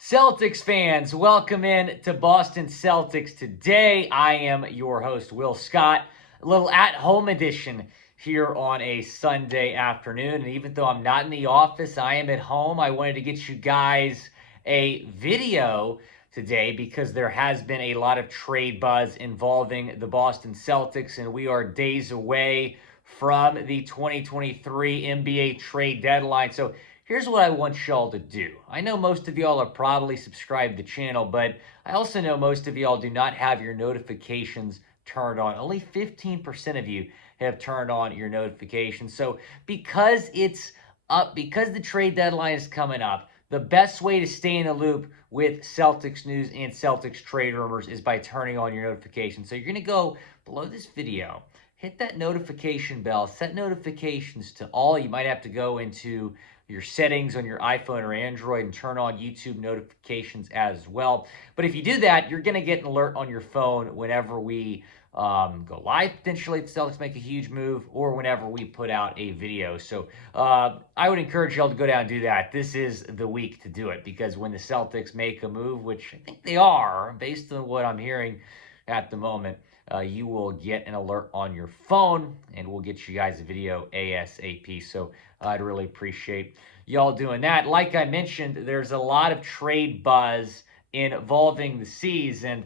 Celtics fans, welcome in to Boston Celtics today. I am your host, Will Scott. A little at-home edition here on a Sunday afternoon. And even though I'm not in the office, I am at home. I wanted to get you guys a video today because there has been a lot of trade buzz involving the Boston Celtics, and we are days away from the 2023 NBA trade deadline. So here's what I want y'all to do. I know most of y'all are probably subscribed to the channel, but I also know most of y'all do not have your notifications turned on. Only 15% of you have turned on your notifications. So because it's up, because the trade deadline is coming up, the best way to stay in the loop with Celtics news and Celtics trade rumors is by turning on your notifications. So you're going to go below this video, hit that notification bell, set notifications to all. You might have to go into your settings on your iPhone or Android and turn on YouTube notifications as well. But if you do that, you're going to get an alert on your phone whenever we go live, potentially if the Celtics make a huge move, or whenever we put out a video. So I would encourage y'all to go down and do that. This is the week to do it, because when the Celtics make a move, which I think they are, based on what I'm hearing at the moment, you will get an alert on your phone, and we'll get you guys a video ASAP. So I'd really appreciate y'all doing that. Like I mentioned, there's a lot of trade buzz involving the C's and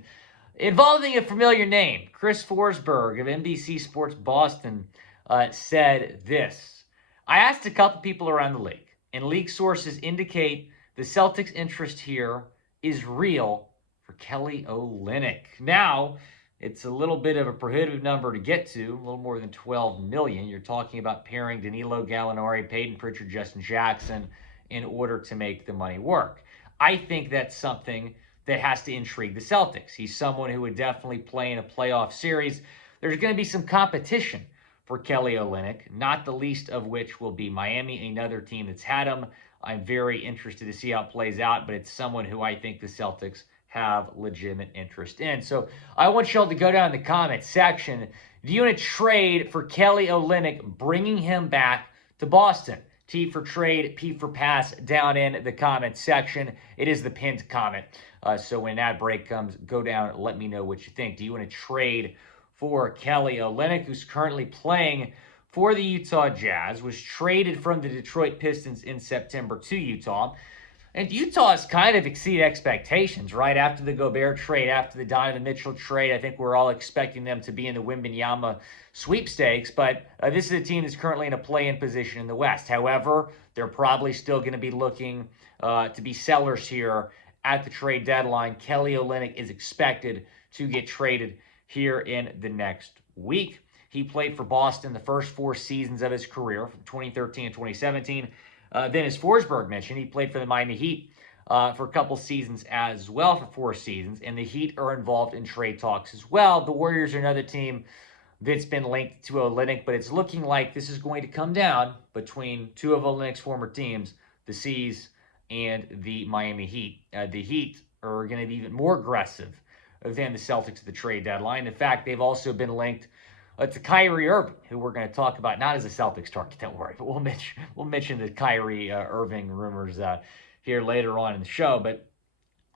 involving a familiar name. Chris Forsberg of NBC Sports Boston said this. I asked a couple people around the league, and league sources indicate the Celtics' interest here is real for Kelly Olynyk. Now, it's a little bit of a prohibitive number to get to, a little more than $12 million. You're talking about pairing Danilo, Gallinari, Payton Pritchard, Justin Jackson in order to make the money work. I think that's something that has to intrigue the Celtics. He's someone who would definitely play in a playoff series. There's going to be some competition for Kelly Olynyk, not the least of which will be Miami, another team that's had him. I'm very interested to see how it plays out, but it's someone who I think the Celtics have legitimate interest in. So I want y'all to go down in the comment section. Do you want to trade for Kelly Olynyk, bringing him back to Boston? T for trade, P for pass, down in the comment section. It is the pinned comment. So when that break comes, go down, let me know what you think. Do you want to trade for Kelly Olynyk, who's currently playing for the Utah Jazz, was traded from the Detroit Pistons in September to Utah? And Utah has kind of exceeded expectations, right? After the Gobert trade, after the Donovan Mitchell trade, I think we're all expecting them to be in the Wembanyama sweepstakes. But this is a team that's currently in a play-in position in the West. However, they're probably still going to be looking to be sellers here at the trade deadline. Kelly Olynyk is expected to get traded here in the next week. He played for Boston the first 4 seasons of his career, from 2013 and 2017. Then, as Forsberg mentioned, he played for the Miami Heat for a couple seasons as well, for 4 seasons, and the Heat are involved in trade talks as well. The Warriors are another team that's been linked to Olynyk, but it's looking like this is going to come down between 2 of Olynyk's former teams, the C's and the Miami Heat. The Heat are going to be even more aggressive than the Celtics at the trade deadline. In fact, they've also been linked to Kyrie Irving, who we're going to talk about, not as a Celtics target, don't worry, but we'll mention the Kyrie Irving rumors here later on in the show. But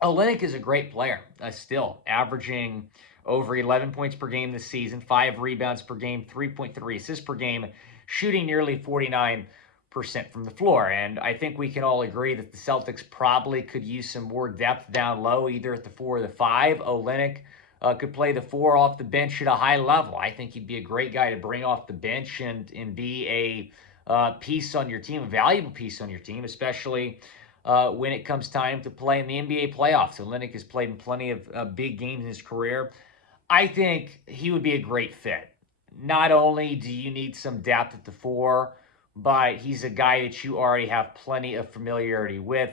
Olynyk is a great player, still averaging over 11 points per game this season, 5 rebounds per game, 3.3 assists per game, shooting nearly 49% from the floor. And I think we can all agree that the Celtics probably could use some more depth down low, either at the 4 or the 5. Olynyk could play the 4 off the bench at a high level. I think he'd be a great guy to bring off the bench and be a piece on your team, a valuable piece on your team, especially when it comes time to play in the NBA playoffs. Olynyk has played in plenty of big games in his career. I think he would be a great fit. Not only do you need some depth at the 4, but he's a guy that you already have plenty of familiarity with.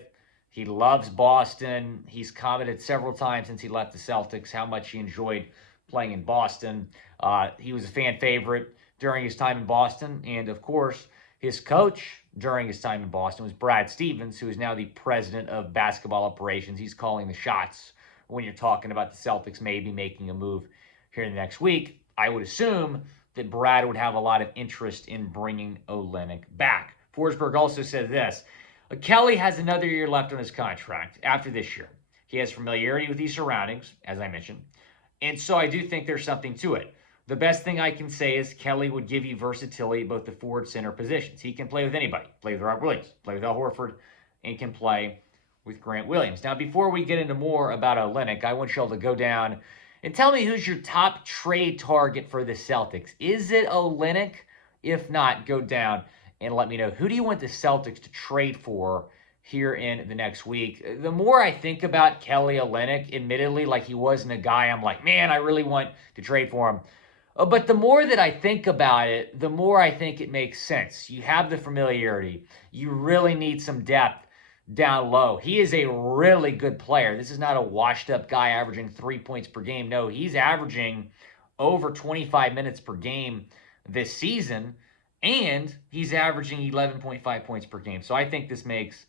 He loves Boston. He's commented several times since he left the Celtics how much he enjoyed playing in Boston. He was a fan favorite during his time in Boston. And, of course, his coach during his time in Boston was Brad Stevens, who is now the president of basketball operations. He's calling the shots when you're talking about the Celtics maybe making a move here in the next week. I would assume that Brad would have a lot of interest in bringing Olynyk back. Forsberg also said this. Kelly has another year left on his contract after this year. He has familiarity with these surroundings, as I mentioned. And so I do think there's something to it. The best thing I can say is Kelly would give you versatility at both the forward center positions. He can play with anybody. Play with Robert Williams, play with Al Horford, and can play with Grant Williams. Now, before we get into more about Olynyk, I want y'all to go down and tell me who's your top trade target for the Celtics. Is it Olynyk? If not, go down and let me know. Who do you want the Celtics to trade for here in the next week? The more I think about Kelly Olynyk, admittedly, like he wasn't a guy I'm like, man, I really want to trade for him. But the more that I think about it, the more I think it makes sense. You have the familiarity. You really need some depth down low. He is a really good player. This is not a washed up guy averaging 3 points per game. No, he's averaging over 25 minutes per game this season, and he's averaging 11.5 points per game. So I think this makes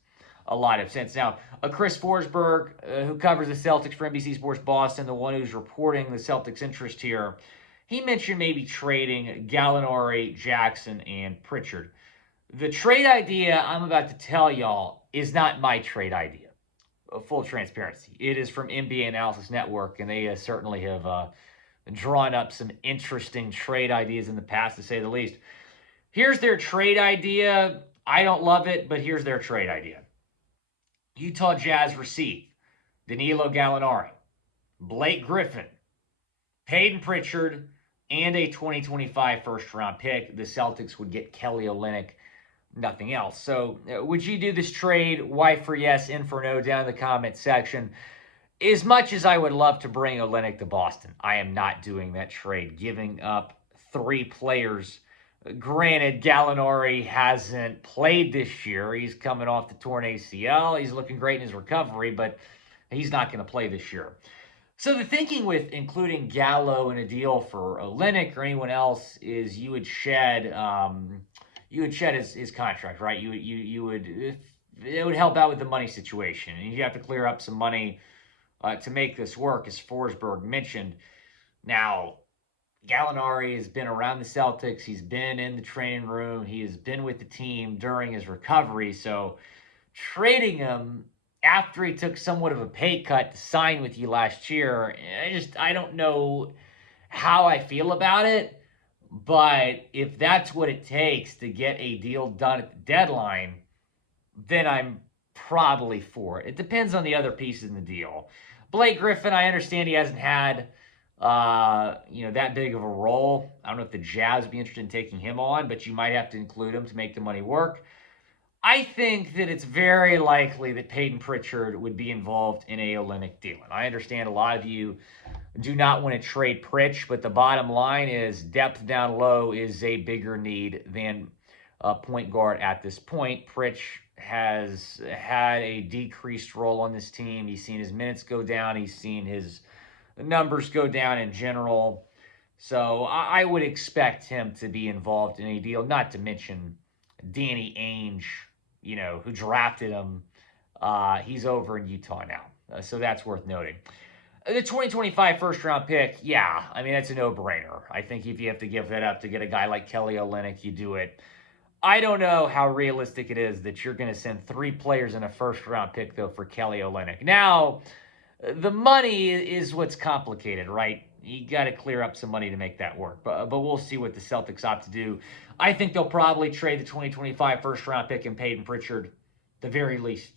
a lot of sense. Now, Chris Forsberg, who covers the Celtics for NBC Sports Boston, the one who's reporting the Celtics' interest here, he mentioned maybe trading Gallinari, Jackson, and Pritchard. The trade idea I'm about to tell y'all is not my trade idea. Full transparency. It is from NBA Analysis Network, and they certainly have drawn up some interesting trade ideas in the past, to say the least. Here's their trade idea. I don't love it, but here's their trade idea. Utah Jazz receive Danilo Gallinari, Blake Griffin, Payton Pritchard, and a 2025 first-round pick. The Celtics would get Kelly Olynyk, nothing else. So would you do this trade? Y for yes, N for no, down in the comment section. As much as I would love to bring Olynyk to Boston, I am not doing that trade, giving up 3 players. Granted, Gallinari hasn't played this year. He's coming off the torn ACL. He's looking great in his recovery, but he's not going to play this year. So the thinking with including Gallo in a deal for Olynyk or anyone else is you would shed his contract, right? You would, it would help out with the money situation, and you have to clear up some money to make this work, as Forsberg mentioned. Now, Gallinari has been around the Celtics. He's been in the training room. He has been with the team during his recovery. So trading him after he took somewhat of a pay cut to sign with you last year, I don't know how I feel about it. But if that's what it takes to get a deal done at the deadline, then I'm probably for it. It depends on the other pieces in the deal. Blake Griffin, I understand he hasn't had that big of a role. I don't know if the Jazz would be interested in taking him on, but you might have to include him to make the money work. I think that it's very likely that Payton Pritchard would be involved in a Olynyk deal. And I understand a lot of you do not want to trade Pritch, but the bottom line is depth down low is a bigger need than point guard at this point. Pritch has had a decreased role on this team. He's seen his minutes go down. He's seen his numbers go down in general. So I would expect him to be involved in a deal, not to mention Danny Ainge, who drafted him. He's over in Utah now. So that's worth noting. The 2025 first-round pick, yeah, I mean, that's a no-brainer. I think if you have to give that up to get a guy like Kelly Olynyk, you do it. I don't know how realistic it is that you're going to send 3 players in a first-round pick, though, for Kelly Olynyk. Now, the money is what's complicated, right? You got to clear up some money to make that work. But we'll see what the Celtics opt to do. I think they'll probably trade the 2025 first-round pick and Payton Pritchard, the very least,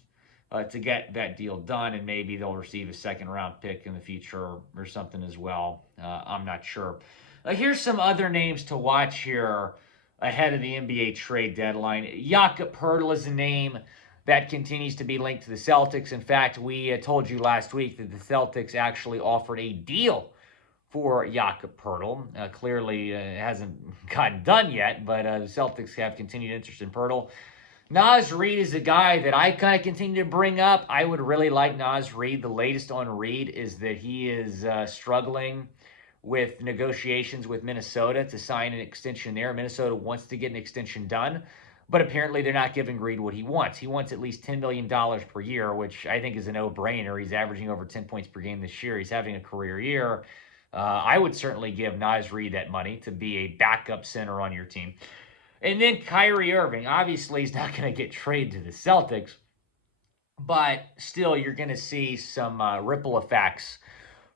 to get that deal done. And maybe they'll receive a second-round pick in the future or something as well. I'm not sure. Here's some other names to watch here ahead of the NBA trade deadline. Jakob Poeltl is a name that continues to be linked to the Celtics. In fact, we told you last week that the Celtics actually offered a deal for Jakob Poeltl. Clearly, it hasn't gotten done yet, but the Celtics have continued interest in Poeltl. Naz Reid is a guy that I kind of continue to bring up. I would really like Naz Reid. The latest on Reid is that he is struggling with negotiations with Minnesota to sign an extension there. Minnesota wants to get an extension done, but apparently they're not giving Reid what he wants. He wants at least $10 million per year, which I think is a no-brainer. He's averaging over 10 points per game this year. He's having a career year. I would certainly give Naz Reid that money to be a backup center on your team. And then Kyrie Irving. Obviously, he's not going to get traded to the Celtics, But still, you're going to see some ripple effects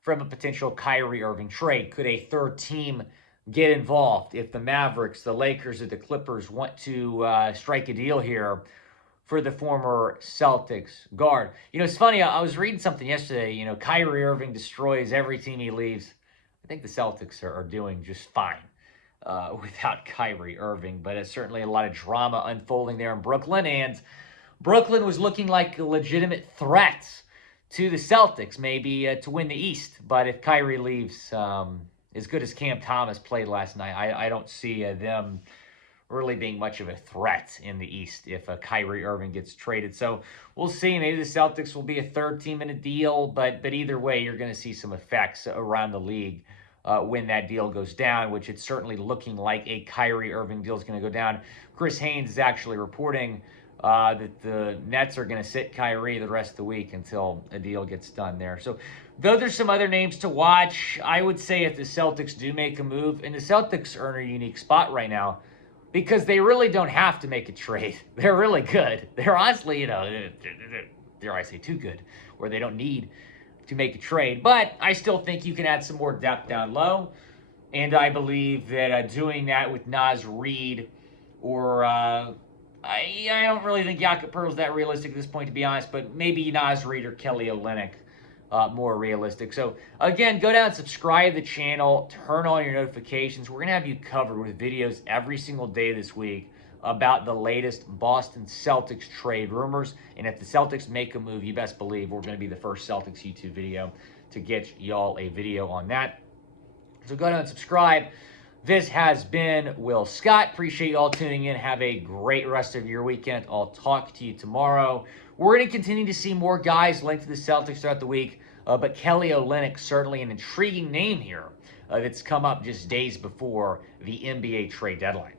from a potential Kyrie Irving trade. Could a third team get involved if the Mavericks, the Lakers, or the Clippers want to strike a deal here for the former Celtics guard? It's funny. I was reading something yesterday. Kyrie Irving destroys every team he leaves. I think the Celtics are doing just fine without Kyrie Irving, but it's certainly a lot of drama unfolding there in Brooklyn, and Brooklyn was looking like a legitimate threat to the Celtics, maybe to win the East. But if Kyrie leaves, as good as Cam Thomas played last night, I don't see them really being much of a threat in the East if Kyrie Irving gets traded. So we'll see. Maybe the Celtics will be a third team in a deal, but either way, you're going to see some effects around the league when that deal goes down, which it's certainly looking like a Kyrie Irving deal is going to go down. Chris Haynes is actually reporting that the Nets are going to sit Kyrie the rest of the week until a deal gets done there. So, though there's some other names to watch, I would say if the Celtics do make a move, and the Celtics are in a unique spot right now because they really don't have to make a trade. They're really good. They're honestly, dare I say, too good, where they don't need to make a trade. But I still think you can add some more depth down low, and I believe that doing that with Naz Reid or I don't really think Jakob Poeltl is that realistic at this point, to be honest, but maybe Naz Reid or Kelly Olynyk more realistic. So, again, go down and subscribe to the channel. Turn on your notifications. We're going to have you covered with videos every single day this week about the latest Boston Celtics trade rumors. And if the Celtics make a move, you best believe we're going to be the first Celtics YouTube video to get y'all a video on that. So go down and subscribe. This has been Will Scott. Appreciate you all tuning in. Have a great rest of your weekend. I'll talk to you tomorrow. We're going to continue to see more guys linked to the Celtics throughout the week, but Kelly Olynyk, certainly an intriguing name here that's come up just days before the NBA trade deadline.